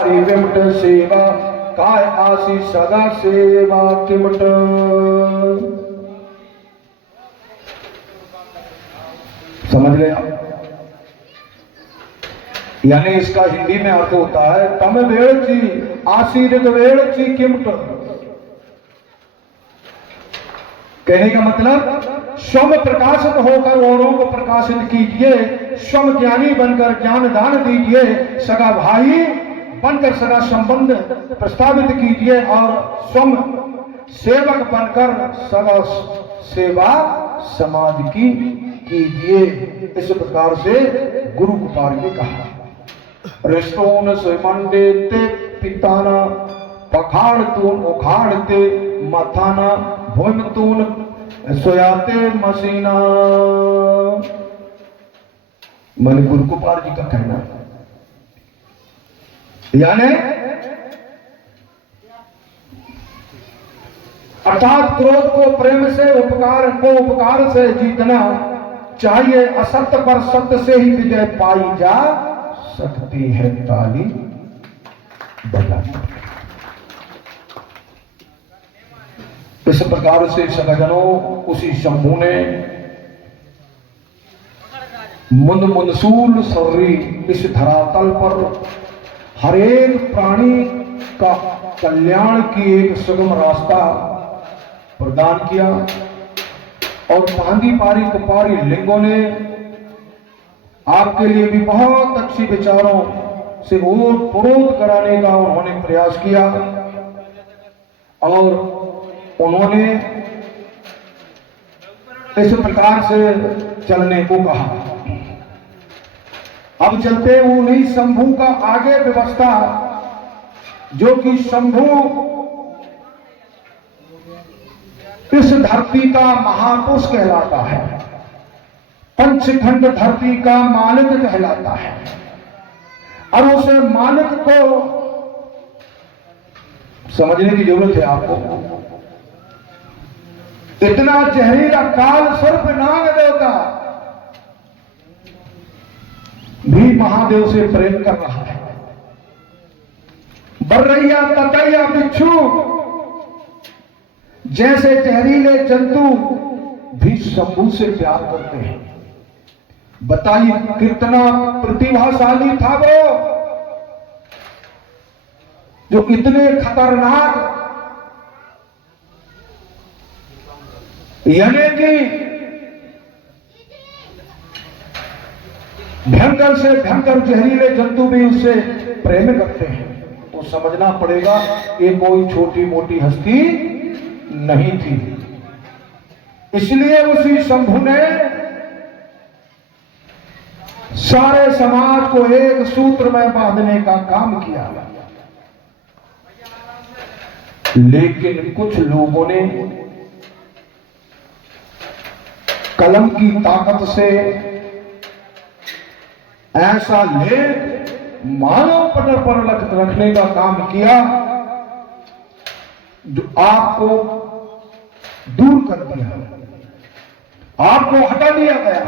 विमट सेवा काय आसी सदा सेवा किमट। समझ गए आप? यानी इसका हिंदी में अर्थ होता है तम वेड़ची आसी ऋग वेड़ची किमट। कहने का मतलब स्वम प्रकाशित होकर औरों को प्रकाशित कीजिए, स्वम ज्ञानी बनकर ज्ञान दान दीजिए, सगा भाई बनकर सगा संबंध प्रस्तावित कीजिए और स्वम सेवक बनकर सगा सेवा समाज की कीजिए। इस प्रकार से गुरु कुमार ने कहा। रिष्टोन से मंडेते पिताना पखाड़ तून उखाड़ते मथाना भूम तून सोयाते मसीना। मैंने गुरु कुमार जी का कहना यानी अर्थात क्रोध को प्रेम से, उपकार को उपकार से जीतना चाहिए। असत्य पर सत्य से ही विजय पाई जा सकती है। ताली बजाना। इस प्रकार से सज्जनों उसी शंभू ने मुंद मुंदसूल सर्री इस धरातल पर हर एक प्राणी का कल्याण की एक सुगम रास्ता प्रदान किया और पांदी पारी कुपारी लिंगों ने आपके लिए भी बहुत अच्छी विचारों से ओत प्रोत कराने का उन्होंने प्रयास किया और उन्होंने इस प्रकार से चलने को कहा। अब चलते उन्हीं शंभू का आगे व्यवस्था जो कि शंभू इस धरती का महापुरुष कहलाता है, पंचखंड धरती का मालिक कहलाता है और उस मालिक को समझने की जरूरत है आपको। इतना जहरीला काल सर्प नाग देवता भी महादेव से प्रेम कर रहा है। बर्रैया ततैया बिच्छू जैसे जहरीले जंतु भी शंभू से प्यार करते हैं। बताइए कितना प्रतिभाशाली था वो जो इतने खतरनाक यानी कि भयंकर से भयंकर जहरीले जंतु भी उससे प्रेम करते हैं। तो समझना पड़ेगा ये कोई छोटी मोटी हस्ती नहीं थी। इसलिए उसी शंभू ने सारे समाज को एक सूत्र में बांधने का काम किया। लेकिन कुछ लोगों ने कलम की ताकत से ऐसा लेख मानव पटल पर रखने का काम किया जो आपको दूर कर दिया, आपको हटा दिया गया।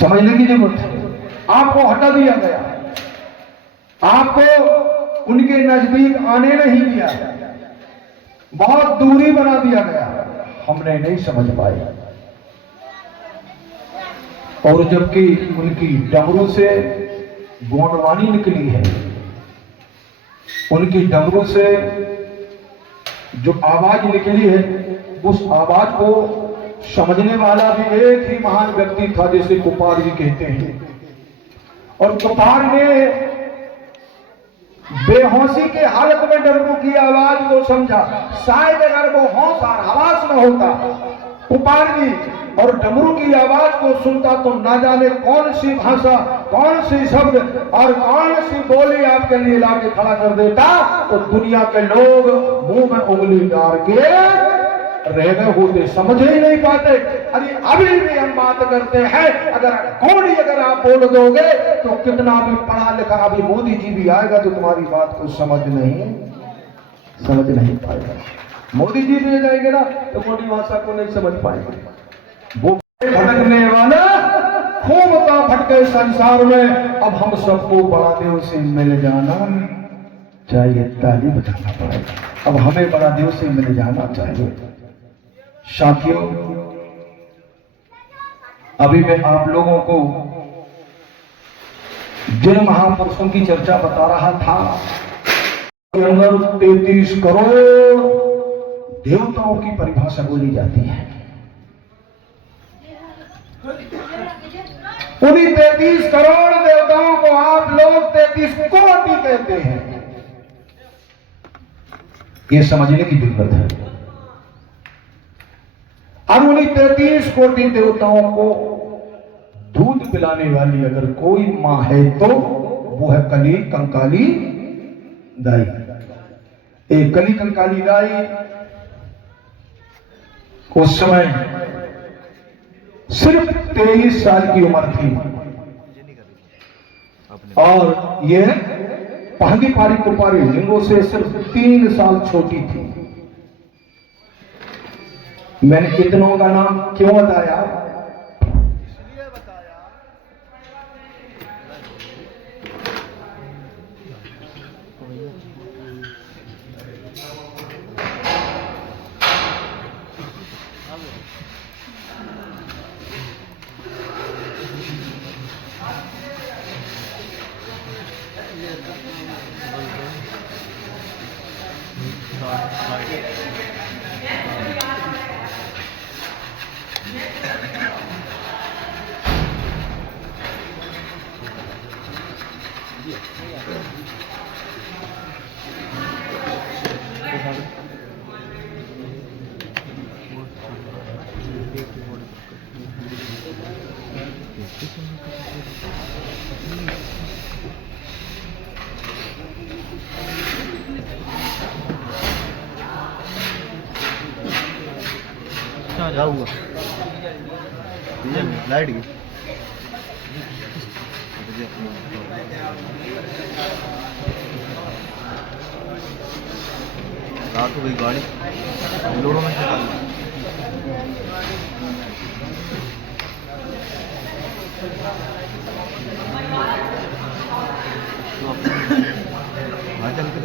समझने की जरूरत है। आपको हटा दिया गया, आपको उनके नजदीक आने नहीं दिया, बहुत दूरी बना दिया गया। हमने नहीं समझ पाए और जबकि उनकी डमरू से गोंडवानी निकली है, उनकी डमरू से जो आवाज निकली है उस आवाज को समझने वाला भी एक ही महान व्यक्ति था जिसे कुपार जी कहते हैं। और कुपार ने बेहोशी के हालत में डमरू की आवाज को समझा। शायद अगर वो होश और हवास में होता कुपार जी और डमरू की आवाज को सुनता तो ना जाने कौन सी भाषा, कौन सी शब्द और कौन सी बोली आपके लिए लाके खड़ा कर देता तो दुनिया के लोग मुंह में उंगली डाल के रह गए होते, समझ ही नहीं पाते। अरे अभी भी हम बात करते हैं, अगर कौन अगर आप बोल दोगे तो कितना भी पढ़ा लिखा अभी मोदी जी भी आएगा तो तुम्हारी बात को समझ नहीं पाएगा। मोदी जी भी जाएंगे ना तो मोदी भाषा को नहीं समझ पाएंगे। वो भटकने वाला खूबता भटके संसार में, अब हम सबको बड़ा देव से मिल जाना चाहिए। ताली बजाना पड़ेगा, अब हमें बड़ा देव से मिल जाना चाहिए। साथियों, अभी मैं आप लोगों को जिन महापुरुषों की चर्चा बता रहा था, अंदर 33 करोड़ देवताओं की परिभाषा बोली जाती है। उन्हीं 33 करोड़ देवताओं को आप लोग 33 कोटि कहते हैं। ये समझने की जरूरत है। अब उन्हीं 33 कोटि देवताओं को दूध पिलाने वाली अगर कोई मां है तो वो है कली कंकाली दाई। एक कली कंकाली दाई उस समय सिर्फ 23 साल की उम्र थी और यह पहली पारी कुपारी लिंगों से सिर्फ 3 साल छोटी थी। मैंने इतनों का नाम क्यों बताया? जाऊंगा लाइट की रात हो गई, गाड़ी लोड़ों में चल के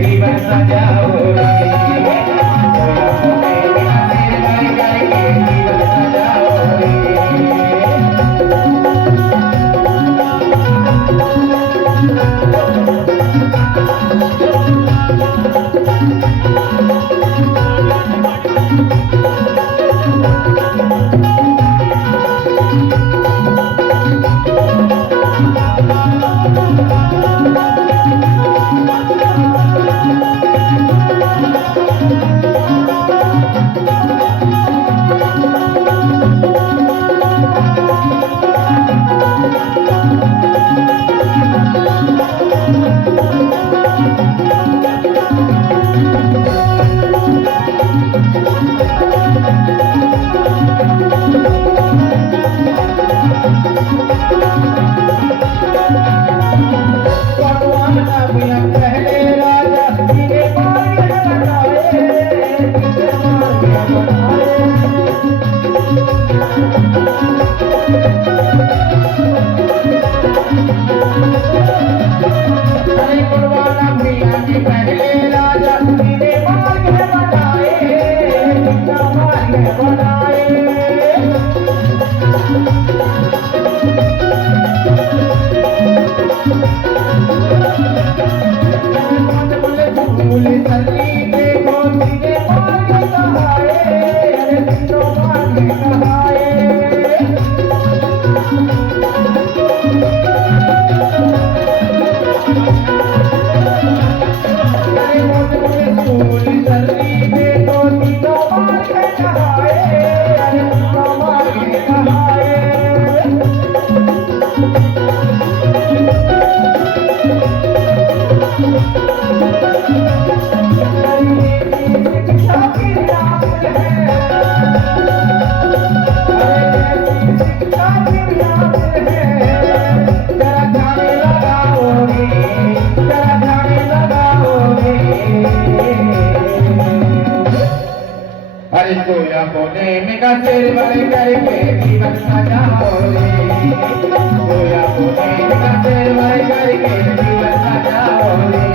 जीवन गोया पोने का सिर वाले करके जीवन सजाओ रे गोया पोने का सिर वाले करके जीवन सजाओ रे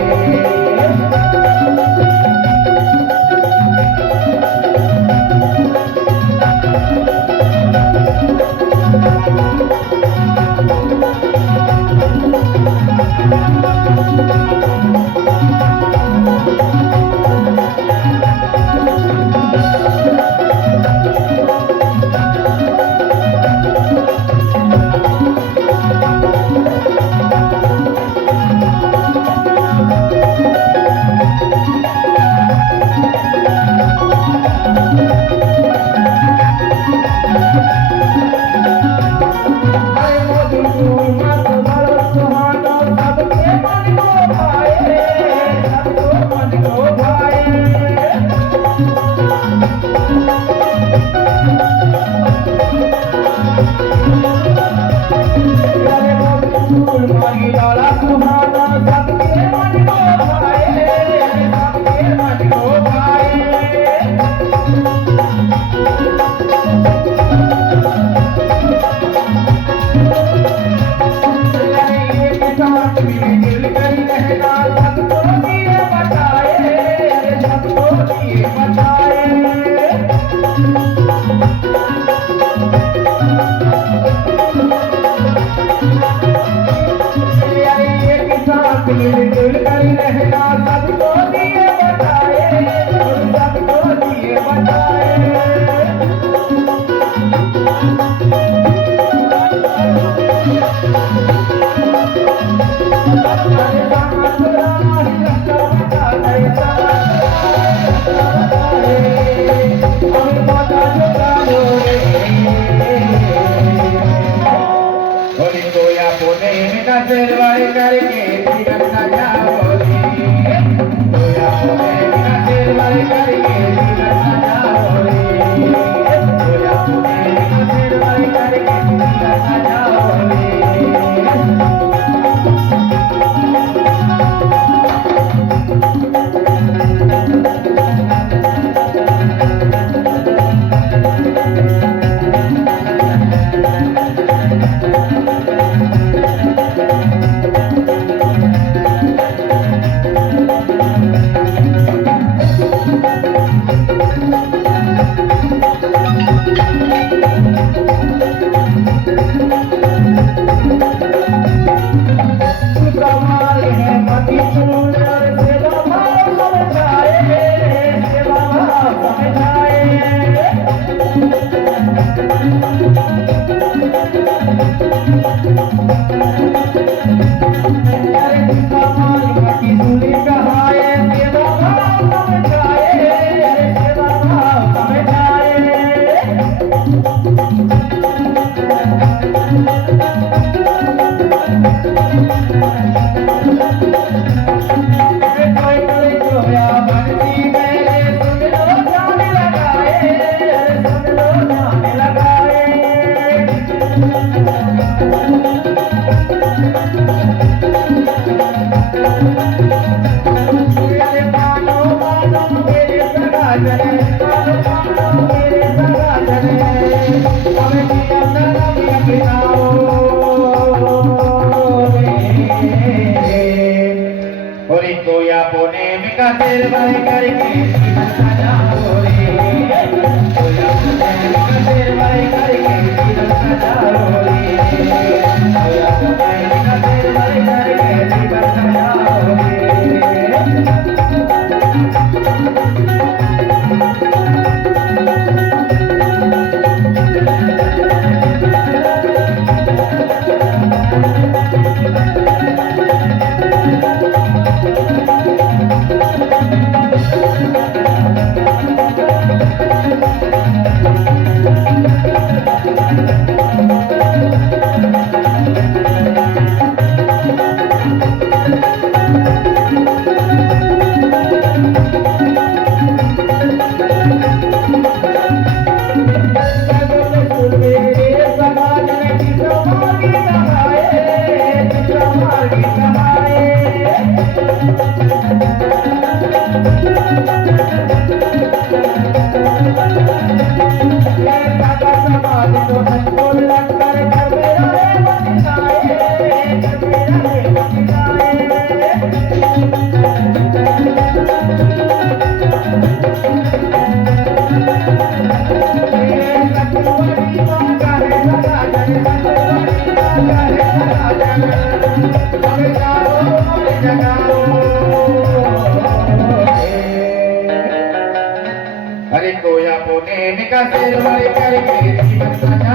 प्रेम का सिर बड़े करके जीवन सजाओ